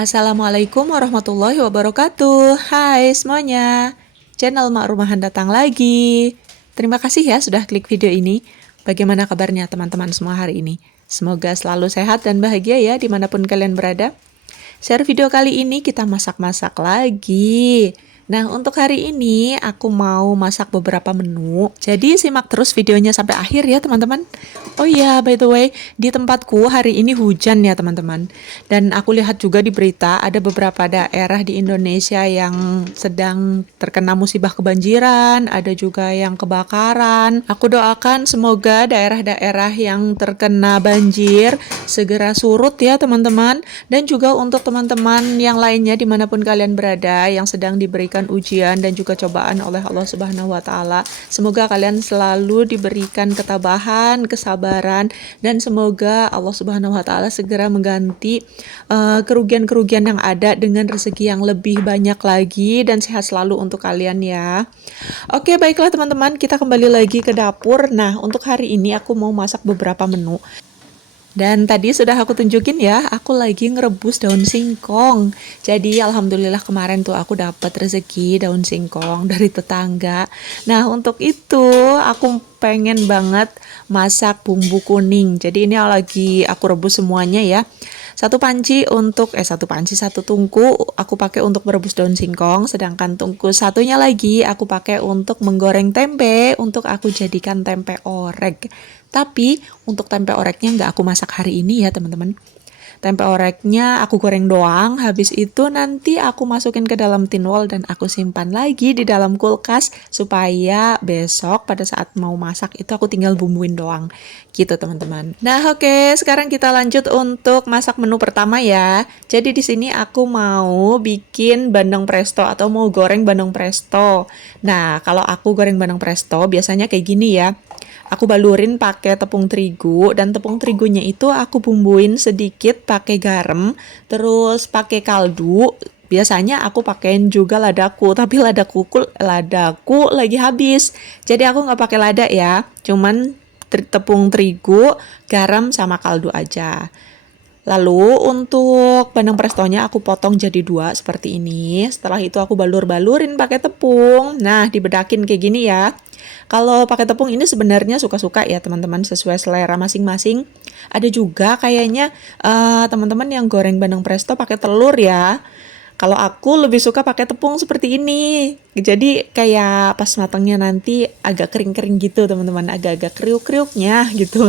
Assalamualaikum warahmatullahi wabarakatuh. Hai semuanya, channel Mak Rumahan datang lagi. Terima kasih ya sudah klik video ini. Bagaimana kabarnya teman-teman semua hari ini? Semoga selalu sehat dan bahagia ya dimanapun kalian berada. Share video kali ini kita masak-masak lagi. Nah, untuk hari ini aku mau masak beberapa menu. Jadi simak terus videonya sampai akhir ya, teman-teman. Oh iya, by the way, di tempatku hari ini hujan ya, teman-teman. Dan aku lihat juga di berita ada beberapa daerah di Indonesia yang sedang terkena musibah kebanjiran, ada juga yang kebakaran. Aku doakan semoga daerah-daerah yang terkena banjir segera surut ya, teman-teman. Dan juga untuk teman-teman yang lainnya dimanapun kalian berada yang sedang diberikan ujian dan juga cobaan oleh Allah Subhanahu wa Ta'ala, semoga kalian selalu diberikan ketabahan, kesabaran, dan semoga Allah Subhanahu wa Ta'ala segera mengganti kerugian-kerugian yang ada dengan rezeki yang lebih banyak lagi, dan sehat selalu untuk kalian ya. Oke, baiklah teman-teman, kita kembali lagi ke dapur. Nah, untuk hari ini aku mau masak beberapa menu. Dan tadi sudah aku tunjukin ya, aku lagi ngerebus daun singkong. Jadi alhamdulillah kemarin tuh aku dapat rezeki daun singkong dari tetangga. Nah, untuk itu aku pengen banget masak bumbu kuning. Jadi ini lagi aku rebus semuanya ya. Satu tungku aku pakai untuk merebus daun singkong, sedangkan tungku satunya lagi aku pakai untuk menggoreng tempe, untuk aku jadikan tempe orek. Tapi untuk tempe oreknya nggak aku masak hari ini ya, teman-teman. Tempe oreknya aku goreng doang, habis itu nanti aku masukin ke dalam tin wol dan aku simpan lagi di dalam kulkas supaya besok pada saat mau masak itu aku tinggal bumbuin doang. Gitu teman-teman. Nah, oke, sekarang kita lanjut untuk masak menu pertama ya. Jadi di sini aku mau bikin bandeng presto atau mau goreng bandeng presto. Nah, kalau aku goreng bandeng presto biasanya kayak gini ya. Aku balurin pakai tepung terigu, dan tepung terigunya itu aku bumbuin sedikit pakai garam, terus pakai kaldu. Biasanya aku pakein juga ladaku, tapi ladaku lagi habis. Jadi aku nggak pakai lada ya, cuman tepung terigu, garam sama kaldu aja. Lalu untuk bandeng prestonya aku potong jadi dua seperti ini. Setelah itu aku balur-balurin pakai tepung. Nah, dibedakin kayak gini ya. Kalau pakai tepung ini sebenarnya suka-suka ya teman-teman, sesuai selera masing-masing. Ada juga kayaknya teman-teman yang goreng bandeng presto pakai telur ya. Kalau aku lebih suka pakai tepung seperti ini. Jadi kayak pas matangnya nanti agak kering-kering gitu teman-teman, agak-agak kriuk-kriuknya gitu.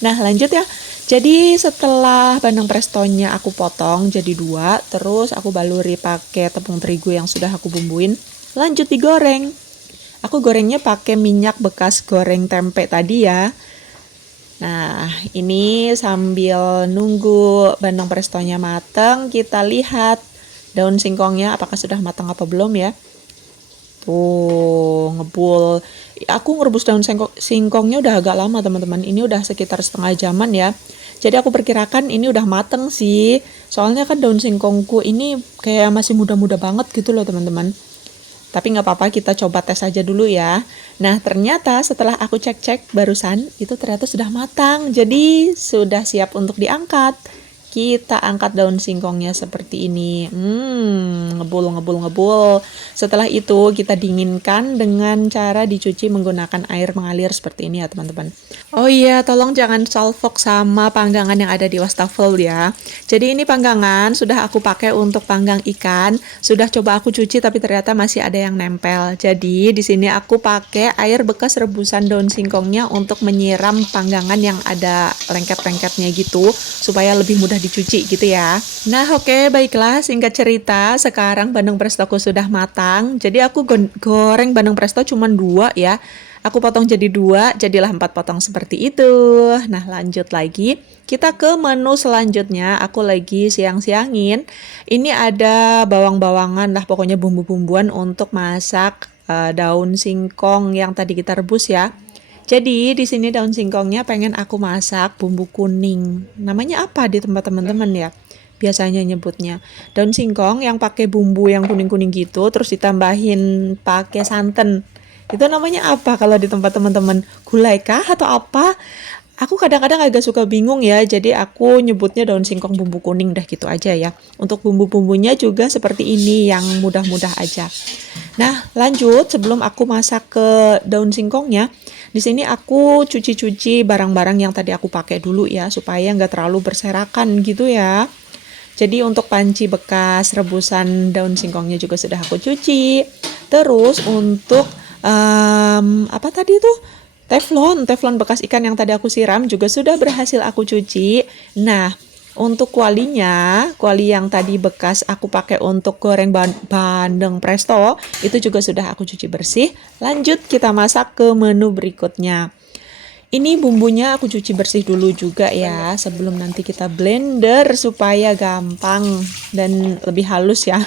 Nah, lanjut ya. Jadi setelah bandeng prestonya aku potong jadi dua, terus aku baluri pakai tepung terigu yang sudah aku bumbuin. Lanjut digoreng. Aku gorengnya pakai minyak bekas goreng tempe tadi ya. Nah, ini sambil nunggu bandeng prestonya matang, kita lihat daun singkongnya apakah sudah matang apa belum ya. Tuh, ngebul. Aku ngerebus daun singkongnya udah agak lama teman-teman. Ini udah sekitar setengah jaman ya. Jadi aku perkirakan ini udah mateng sih. Soalnya kan daun singkongku ini kayak masih muda-muda banget gitu loh teman-teman. Tapi nggak apa-apa, kita coba tes aja dulu ya. Nah, ternyata setelah aku cek-cek barusan, itu ternyata sudah matang. Jadi, sudah siap untuk diangkat. Kita angkat daun singkongnya seperti ini. Ngebul. Setelah itu, kita dinginkan dengan cara dicuci menggunakan air mengalir seperti ini ya, teman-teman. Oh iya, tolong jangan salfok sama panggangan yang ada di wastafel ya. Jadi ini panggangan sudah aku pakai untuk panggang ikan. Sudah coba aku cuci tapi ternyata masih ada yang nempel. Jadi di sini aku pakai air bekas rebusan daun singkongnya untuk menyiram panggangan yang ada lengket-lengketnya gitu supaya lebih mudah dicuci gitu ya. Nah, oke, baiklah, singkat cerita, sekarang bandeng prestoku sudah matang. Jadi aku goreng bandeng presto cuma dua ya. Aku potong jadi dua, jadilah 4 potong seperti itu. Nah, lanjut lagi. Kita ke menu selanjutnya. Aku lagi siang-siangin. Ini ada bawang-bawangan lah, pokoknya bumbu-bumbuan untuk masak daun singkong yang tadi kita rebus ya. Jadi di sini daun singkongnya pengen aku masak bumbu kuning. Namanya apa di tempat teman-teman ya? Biasanya nyebutnya daun singkong yang pakai bumbu yang kuning-kuning gitu, terus ditambahin pakai santan. Itu namanya apa kalau di tempat teman-teman? Gulai kah atau apa? Aku kadang-kadang agak suka bingung ya, jadi aku nyebutnya daun singkong bumbu kuning dah gitu aja ya. Untuk bumbu-bumbunya juga seperti ini yang mudah-mudah aja. Nah, lanjut sebelum aku masak ke daun singkongnya, di sini aku cuci-cuci barang-barang yang tadi aku pakai dulu ya, supaya nggak terlalu berserakan gitu ya. Jadi untuk panci bekas rebusan daun singkongnya juga sudah aku cuci. Terus untuk apa tadi tuh? Teflon bekas ikan yang tadi aku siram juga sudah berhasil aku cuci. Nah, untuk kuali yang tadi bekas aku pakai untuk goreng bandeng presto, itu juga sudah aku cuci bersih. Lanjut kita masak ke menu berikutnya. Ini bumbunya aku cuci bersih dulu juga ya, sebelum nanti kita blender supaya gampang dan lebih halus ya.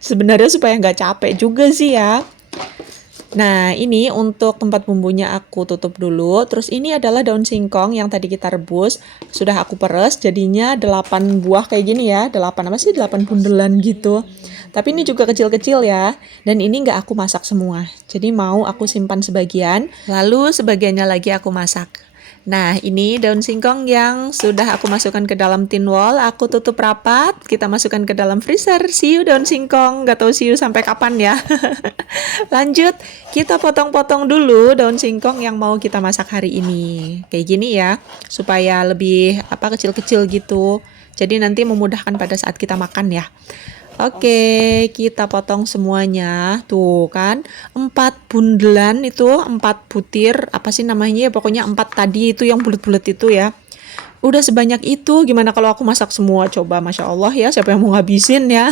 Sebenarnya supaya nggak capek juga sih ya. Nah, ini untuk tempat bumbunya aku tutup dulu. Terus ini adalah daun singkong yang tadi kita rebus. Sudah aku peres, jadinya 8 buah kayak gini ya. 8 apa sih? 8 bundelan gitu. Tapi ini juga kecil-kecil ya. Dan ini nggak aku masak semua. Jadi mau aku simpan sebagian, lalu sebagiannya lagi aku masak. Nah, ini daun singkong yang sudah aku masukkan ke dalam tin wall, aku tutup rapat, kita masukkan ke dalam freezer. See you daun singkong, nggak tahu see you sampai kapan ya. Lanjut, kita potong-potong dulu daun singkong yang mau kita masak hari ini. Kayak gini ya, supaya lebih kecil-kecil gitu. Jadi nanti memudahkan pada saat kita makan ya. Oke, kita potong semuanya. Tuh kan, 4 bundelan itu, 4 butir, apa sih namanya ya, pokoknya 4 tadi itu yang bulat-bulat itu ya. Udah sebanyak itu, gimana kalau aku masak semua? Coba, Masya Allah ya, siapa yang mau ngabisin ya?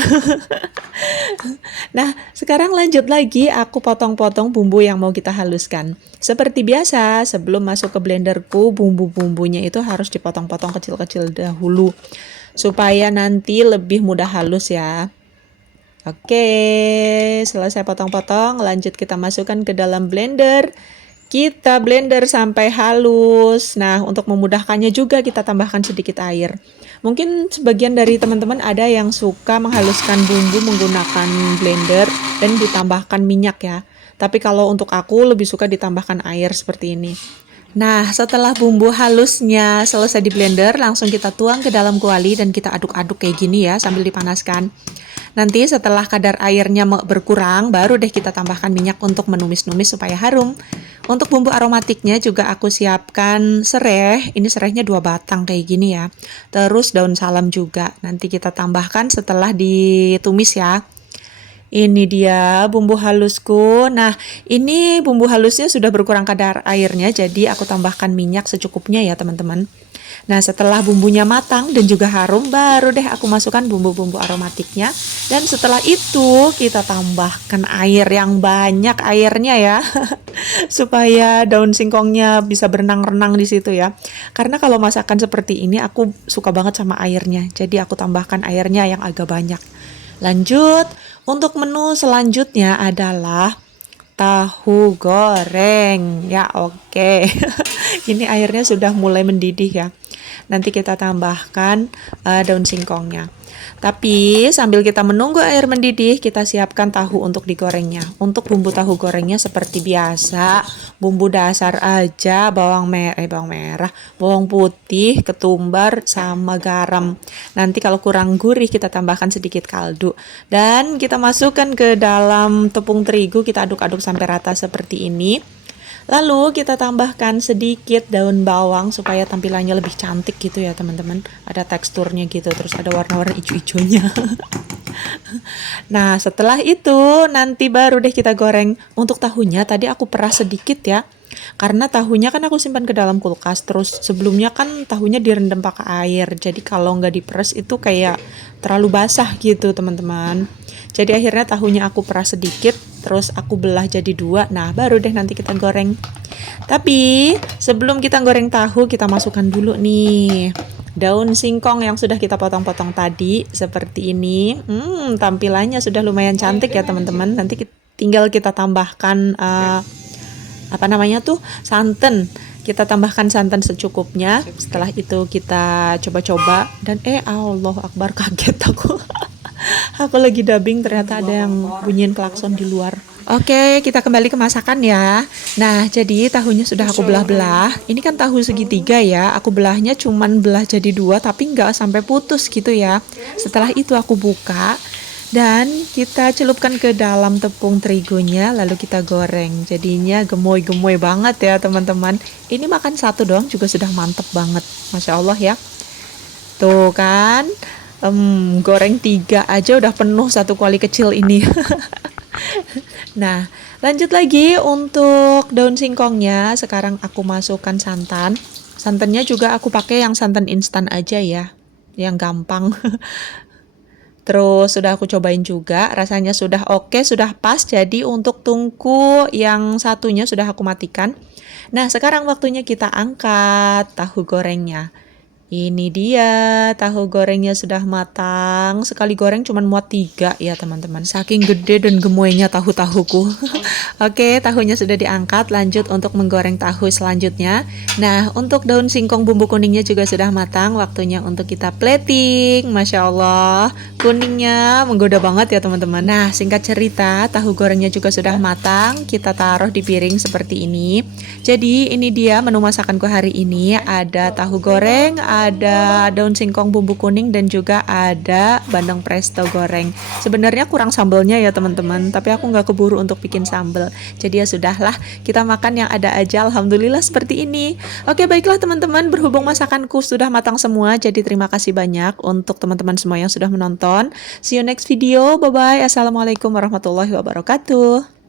Nah, sekarang lanjut lagi, aku potong-potong bumbu yang mau kita haluskan. Seperti biasa, sebelum masuk ke blenderku, bumbu-bumbunya itu harus dipotong-potong kecil-kecil dahulu supaya nanti lebih mudah halus ya. Oke, selesai potong-potong, lanjut kita masukkan ke dalam blender. Kita blender sampai halus. Nah, untuk memudahkannya juga kita tambahkan sedikit air. Mungkin sebagian dari teman-teman ada yang suka menghaluskan bumbu menggunakan blender dan ditambahkan minyak ya. Tapi kalau untuk aku lebih suka ditambahkan air seperti ini. Nah, setelah bumbu halusnya selesai di blender, langsung kita tuang ke dalam kuali dan kita aduk-aduk kayak gini ya sambil dipanaskan. Nanti setelah kadar airnya berkurang, baru deh kita tambahkan minyak untuk menumis-numis supaya harum. Untuk bumbu aromatiknya juga aku siapkan serai, ini serainya 2 batang kayak gini ya. Terus daun salam juga, nanti kita tambahkan setelah ditumis ya. Ini dia bumbu halusku. Nah, ini bumbu halusnya sudah berkurang kadar airnya, jadi aku tambahkan minyak secukupnya ya teman-teman. Nah, setelah bumbunya matang dan juga harum, baru deh aku masukkan bumbu-bumbu aromatiknya. Dan setelah itu kita tambahkan air yang banyak airnya ya, supaya daun singkongnya bisa berenang-renang di situ ya. Karena kalau masakan seperti ini aku suka banget sama airnya, jadi aku tambahkan airnya yang agak banyak. Lanjut, untuk menu selanjutnya adalah tahu goreng. Ya, oke. Ini airnya sudah mulai mendidih ya. Nanti kita tambahkan daun singkongnya. Tapi sambil kita menunggu air mendidih, kita siapkan tahu untuk digorengnya. Untuk bumbu tahu gorengnya seperti biasa, bumbu dasar aja, bawang merah, bawang putih, ketumbar, sama garam. Nanti kalau kurang gurih kita tambahkan sedikit kaldu. Dan kita masukkan ke dalam tepung terigu, kita aduk-aduk sampai rata seperti ini. Lalu kita tambahkan sedikit daun bawang supaya tampilannya lebih cantik gitu ya teman-teman. Ada teksturnya gitu, terus ada warna-warna hijau-hijaunya. Nah, setelah itu nanti baru deh kita goreng. Untuk tahunya tadi aku peras sedikit ya. Karena tahunya kan aku simpan ke dalam kulkas. Terus sebelumnya kan tahunya direndam pakai air. Jadi kalau nggak diperas itu kayak terlalu basah gitu teman-teman. Jadi akhirnya tahunya aku peras sedikit, terus aku belah jadi 2. Nah, baru deh nanti kita goreng. Tapi sebelum kita goreng tahu, kita masukkan dulu nih daun singkong yang sudah kita potong-potong tadi seperti ini. Tampilannya sudah lumayan cantik ya teman-teman. Nanti tinggal kita tambahkan santan. Kita tambahkan santan secukupnya. Setelah itu kita coba-coba dan Allahu Akbar, kaget aku. Aku lagi dubbing ternyata ada yang bunyiin klakson di luar. Oke, kita kembali ke masakan ya. Nah, jadi tahunya sudah aku belah-belah. Ini kan tahu segitiga ya. Aku belahnya cuman belah jadi dua, tapi nggak sampai putus gitu ya. Setelah itu aku buka dan kita celupkan ke dalam tepung terigunya, lalu kita goreng. Jadinya gemoy-gemoy banget ya teman-teman. Ini makan satu doang juga sudah mantep banget. Masya Allah ya. Tuh kan, goreng tiga aja udah penuh satu kuali kecil ini. Nah, lanjut lagi untuk daun singkongnya. Sekarang aku masukkan santan. Santannya juga aku pakai yang santan instan aja ya, yang gampang. Terus sudah aku cobain juga, rasanya sudah oke, sudah pas. Jadi untuk tungku yang satunya sudah aku matikan. Nah, sekarang waktunya kita angkat tahu gorengnya. Ini dia, tahu gorengnya sudah matang. Sekali goreng cuma muat 3 ya teman-teman. Saking gede dan gemoynya tahu-tahuku. Oke, tahunya sudah diangkat. Lanjut untuk menggoreng tahu selanjutnya. Nah, untuk daun singkong bumbu kuningnya juga sudah matang. Waktunya untuk kita plating. Masya Allah, kuningnya menggoda banget ya teman-teman. Nah, singkat cerita, tahu gorengnya juga sudah matang. Kita taruh di piring seperti ini. Jadi ini dia menu masakanku hari ini. Ada tahu goreng, ada daun singkong bumbu kuning, dan juga ada bandeng presto goreng. Sebenarnya kurang sambelnya ya teman-teman, tapi aku nggak keburu untuk bikin sambel. Jadi ya sudahlah, kita makan yang ada aja. Alhamdulillah seperti ini. Oke, baiklah teman-teman, berhubung masakanku sudah matang semua, jadi terima kasih banyak untuk teman-teman semua yang sudah menonton. See you next video. Bye bye. Assalamualaikum warahmatullahi wabarakatuh.